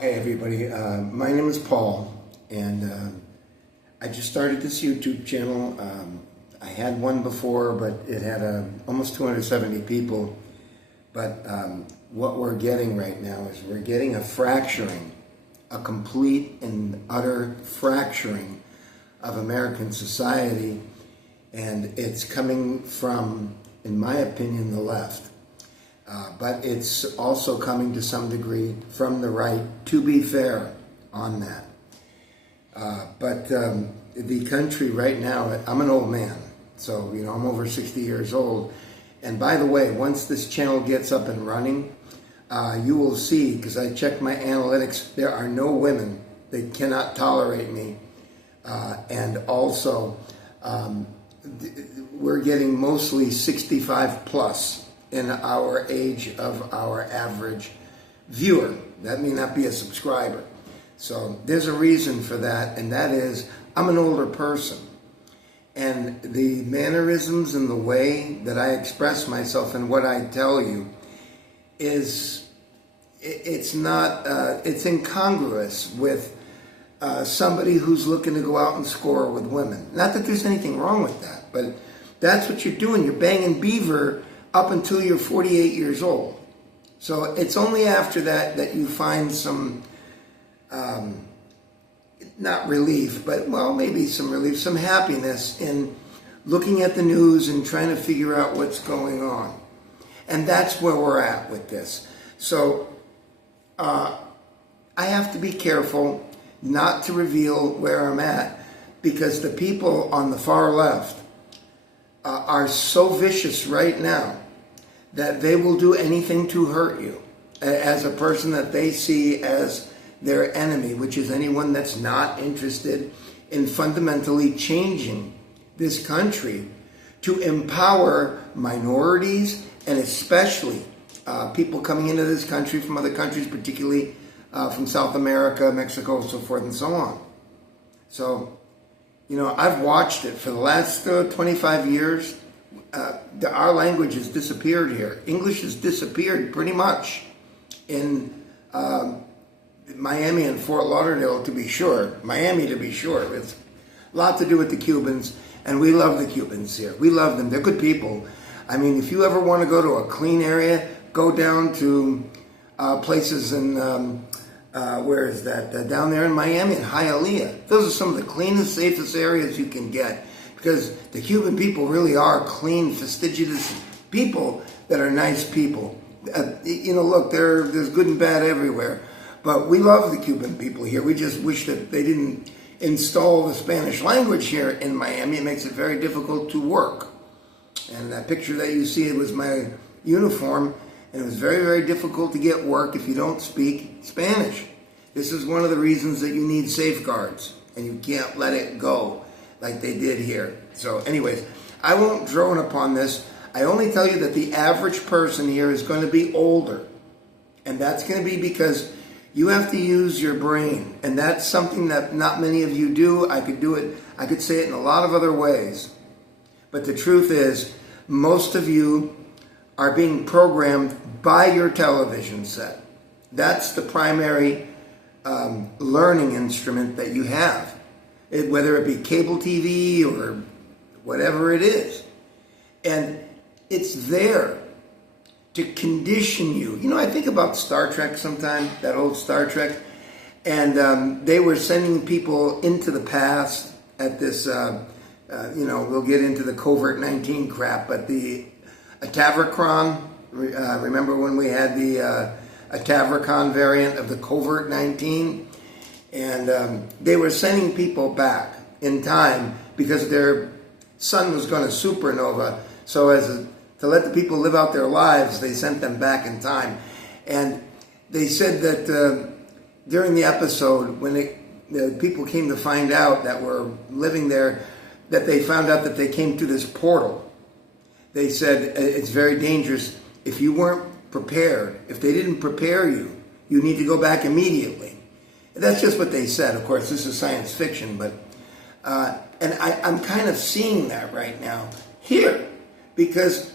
Hey everybody, my name is Paul, and I just started this YouTube channel. I had one before, but it had almost 270 people. But what we're getting right now is we're getting a fracturing, a complete and utter fracturing of American society, and it's coming from, in my opinion, the left. But it's also coming to some degree from the right, to be fair on that. But the country right now, I'm an old man, so I'm over 60 years old. And by the way, once this channel gets up and running, you will see, because I checked my analytics, there are no women that cannot tolerate me. And also, we're getting mostly 65 plus in our age of our average viewer. That may not be a subscriber. So there's a reason for that, and that is I'm an older person. And the mannerisms and the way that I express myself and what I tell you is, it's incongruous with somebody who's looking to go out and score with women. Not that there's anything wrong with that, but that's what you're doing. You're banging beaver up until you're 48 years old. So it's only after that that you find some, not relief, but well, maybe some relief, some happiness in looking at the news and trying to figure out what's going on. And that's where we're at with this. So I have to be careful not to reveal where I'm at, because the people on the far left are so vicious right now that they will do anything to hurt you as a person that they see as their enemy, which is anyone that's not interested in fundamentally changing this country to empower minorities, and especially people coming into this country from other countries, particularly from South America, Mexico, so forth and so on. So, I've watched it for the last 25 years. Our language has disappeared here. English has disappeared pretty much in Miami and Fort Lauderdale, to be sure. Miami, to be sure. It's a lot to do with the Cubans, and we love the Cubans here. We love them. They're good people. I mean, if you ever want to go to a clean area, go down to places in, where is that? Down there in Miami, in Hialeah. Those are some of the cleanest, safest areas you can get, because the Cuban people really are clean, fastidious people that are nice people. Look, there's good and bad everywhere. But we love the Cuban people here. We just wish that they didn't install the Spanish language here in Miami. It makes it very difficult to work. And that picture that you see, it was my uniform, and it was very, very difficult to get work if you don't speak Spanish. This is one of the reasons that you need safeguards, and you can't let it go like they did here. So anyways, I won't drone upon this. I only tell you that the average person here is going to be older. And that's going to be because you have to use your brain. And that's something that not many of you do. I could do it. I could say it in a lot of other ways. But the truth is, most of you are being programmed by your television set. That's the primary learning instrument that you have. Whether it be cable TV or whatever it is. And it's there to condition you. I think about Star Trek sometimes, that old Star Trek, and they were sending people into the past at this, we'll get into the COVID-19 crap, but the Atavachron, remember when we had the Atavachron variant of the COVID-19? And they were sending people back in time because their sun was going to supernova. So to let the people live out their lives, they sent them back in time. And they said that during the episode, when the people came to find out that were living there, that they found out that they came to this portal. They said it's very dangerous. If you weren't prepared, if they didn't prepare you, you need to go back immediately. That's just what they said. Of course, this is science fiction, but and I'm kind of seeing that right now here, because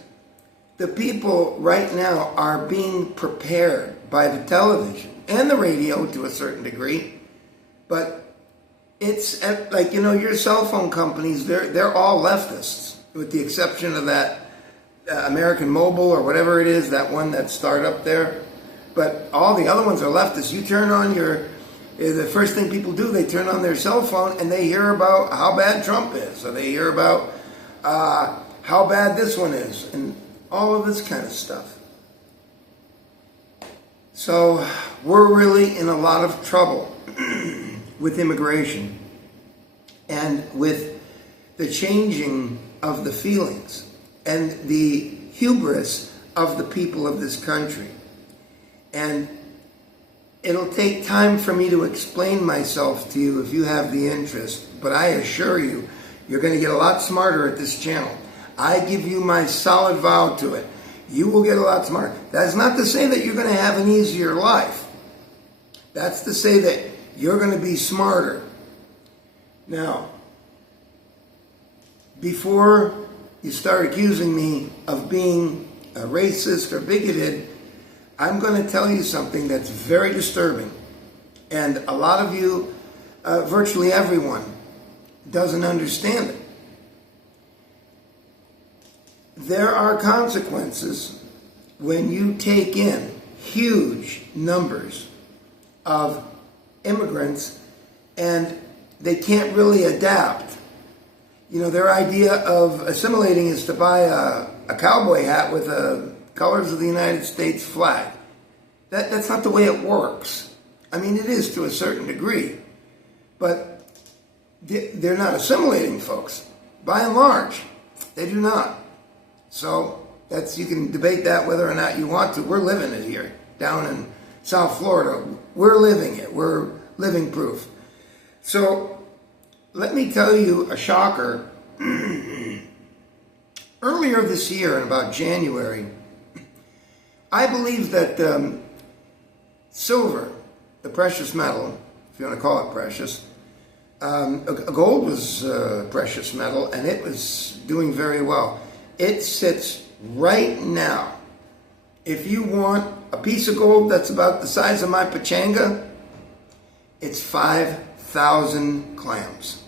the people right now are being prepared by the television and the radio to a certain degree. But it's like, your cell phone companies, they're all leftists, with the exception of that American Mobile or whatever it is, that one that started up there. But all the other ones are leftists. You turn on the first thing people do, they turn on their cell phone and they hear about how bad Trump is, or they hear about how bad this one is, and all of this kind of stuff. So we're really in a lot of trouble with immigration and with the changing of the feelings and the hubris of the people of this country. And it'll take time for me to explain myself to you if you have the interest, but I assure you, you're going to get a lot smarter at this channel. I give you my solid vow to it. You will get a lot smarter. That's not to say that you're going to have an easier life. That's to say that you're going to be smarter. Now, before you start accusing me of being a racist or bigoted, I'm going to tell you something that's very disturbing. And a lot of you, virtually everyone, doesn't understand it. There are consequences when you take in huge numbers of immigrants and they can't really adapt. Their idea of assimilating is to buy a cowboy hat with the colors of the United States flag. That's not the way it works. I mean, it is to a certain degree, but they're not assimilating folks. By and large, they do not. So you can debate that whether or not you want to. We're living it here down in South Florida. We're living it. We're living proof. So let me tell you a shocker. Earlier this year, in about January, I believe that silver, the precious metal, if you want to call it precious, gold was a precious metal, and it was doing very well. It sits right now. If you want a piece of gold that's about the size of my pachanga, it's 5,000 clams.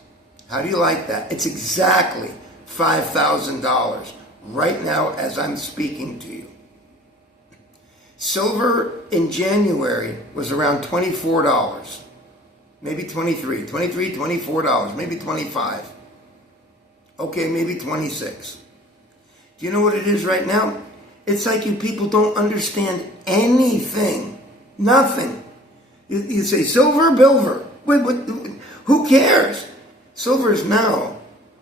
How do you like that? It's exactly $5,000 right now as I'm speaking to you. Silver in January was around $24, maybe $23, $24, maybe $25. Okay, maybe $26. Do you know what it is right now? It's like you people don't understand anything. Nothing. You say silver, bilver. Who cares? Silver is now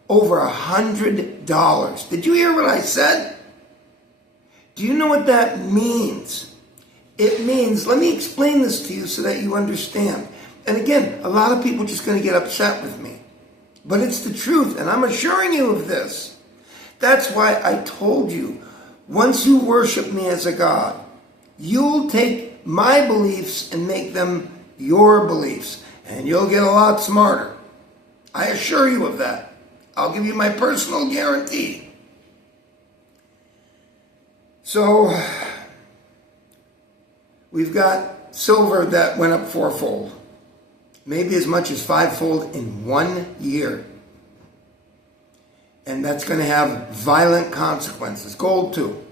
over $100. Did you hear what I said? Do you know what that means? It means, let me explain this to you so that you understand. And again, a lot of people are just going to get upset with me. But it's the truth, and I'm assuring you of this. That's why I told you, once you worship me as a God, you'll take my beliefs and make them your beliefs, and you'll get a lot smarter. I assure you of that. I'll give you my personal guarantee. So, we've got silver that went up fourfold, maybe as much as fivefold in 1 year. And that's going to have violent consequences. Gold too,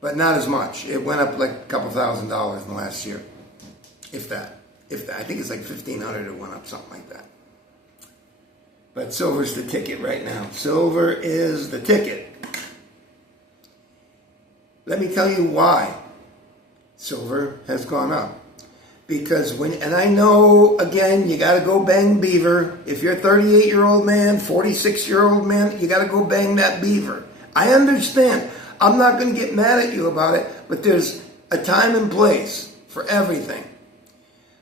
but not as much. It went up like a couple $1,000s in the last year, if that. I think it's like $1,500 it went up, something like that. But silver's the ticket right now. Silver is the ticket. Let me tell you why silver has gone up. Because and I know, again, you got to go bang beaver. If you're a 38-year-old man, 46-year-old man, you got to go bang that beaver. I understand. I'm not going to get mad at you about it, but there's a time and place for everything.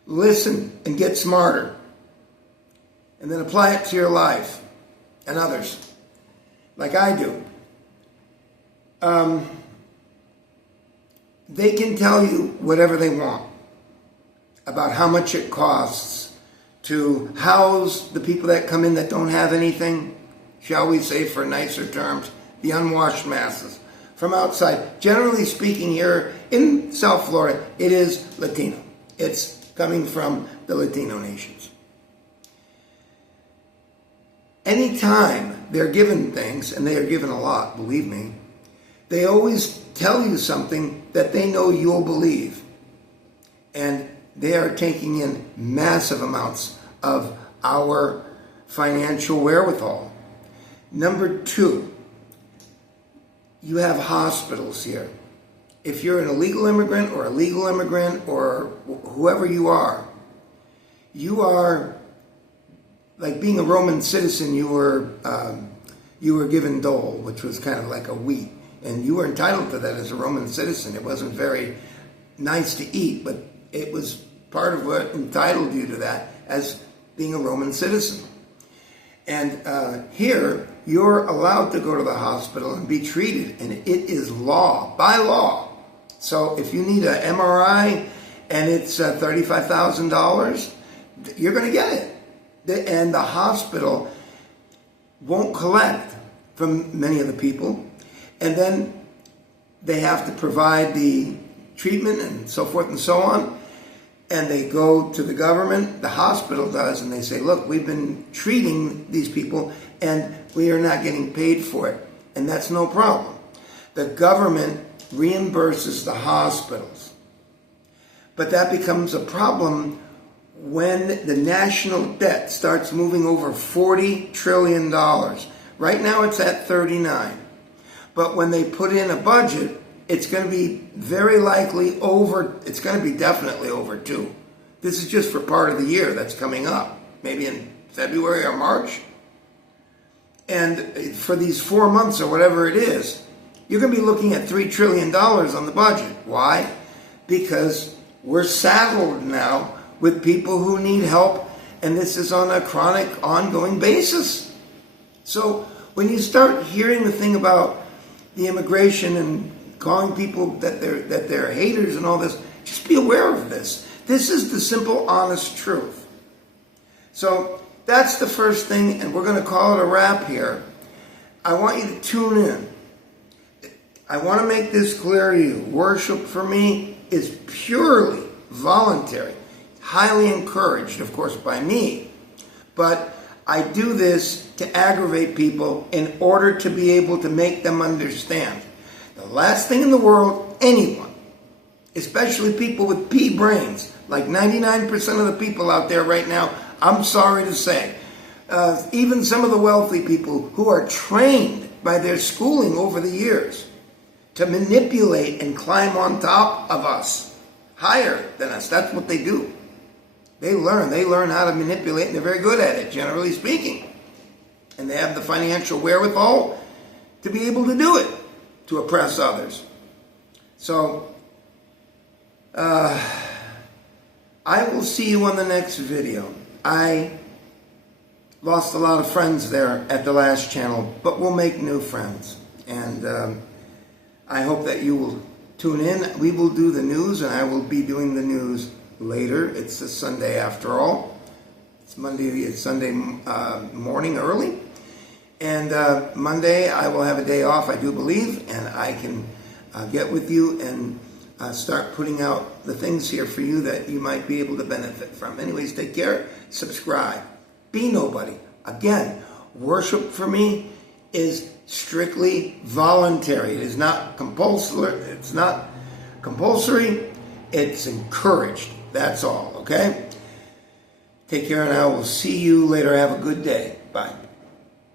Listen and get smarter. And then apply it to your life and others, like I do. They can tell you whatever they want about how much it costs to house the people that come in that don't have anything, shall we say, for nicer terms, the unwashed masses from outside. Generally speaking, here in South Florida, it is Latino. It's coming from the Latino nations. Anytime they're given things, and they are given a lot, believe me, they always tell you something that they know you'll believe. And they are taking in massive amounts of our financial wherewithal. Number two, you have hospitals here. If you're an illegal immigrant or a legal immigrant or whoever you are like being a Roman citizen. You were given dole, which was kind of like a wheat, and you were entitled to that as a Roman citizen. It wasn't very nice to eat, but it was part of what entitled you to that as being a Roman citizen. And here, you're allowed to go to the hospital and be treated, and it is law, by law. So if you need an MRI and it's $35,000, you're going to get it. And the hospital won't collect from many of the people. And then they have to provide the treatment and so forth and so on. And they go to the government, the hospital does, and they say, look, we've been treating these people and we are not getting paid for it. And that's no problem. The government reimburses the hospitals. But that becomes a problem when the national debt starts moving over $40 trillion. Right now it's at 39. But when they put in a budget, it's going to be very likely over, it's going to be definitely over 2. This is just for part of the year that's coming up, maybe in February or March. And for these 4 months or whatever it is, you're going to be looking at $3 trillion on the budget. Why? Because we're saddled now with people who need help, and this is on a chronic, ongoing basis. So when you start hearing the thing about the immigration and calling people that they're haters and all this, just be aware of this. This is the simple, honest truth. So that's the first thing, and we're going to call it a wrap here. I want you to tune in. I want to make this clear to you. Worship for me is purely voluntary. Highly encouraged, of course, by me. But I do this to aggravate people in order to be able to make them understand. The last thing in the world, anyone, especially people with pea brains, like 99% of the people out there right now, I'm sorry to say, even some of the wealthy people who are trained by their schooling over the years to manipulate and climb on top of us, higher than us. That's what they do. They learn how to manipulate, and they're very good at it, generally speaking. And they have the financial wherewithal to be able to do it, to oppress others. So, I will see you on the next video. I lost a lot of friends there at the last channel, but we'll make new friends. And I hope that you will tune in. We will do the news, and I will be doing the news later. It's a Sunday after all. It's Sunday morning early. And Monday I will have a day off, I do believe, and I can get with you and start putting out the things here for you that you might be able to benefit from. Anyways, take care. Subscribe. Be nobody. Again, worship for me is strictly voluntary. It is not compulsory. It's not compulsory. It's encouraged. That's all, okay? Take care, and I will see you later. Have a good day. Bye.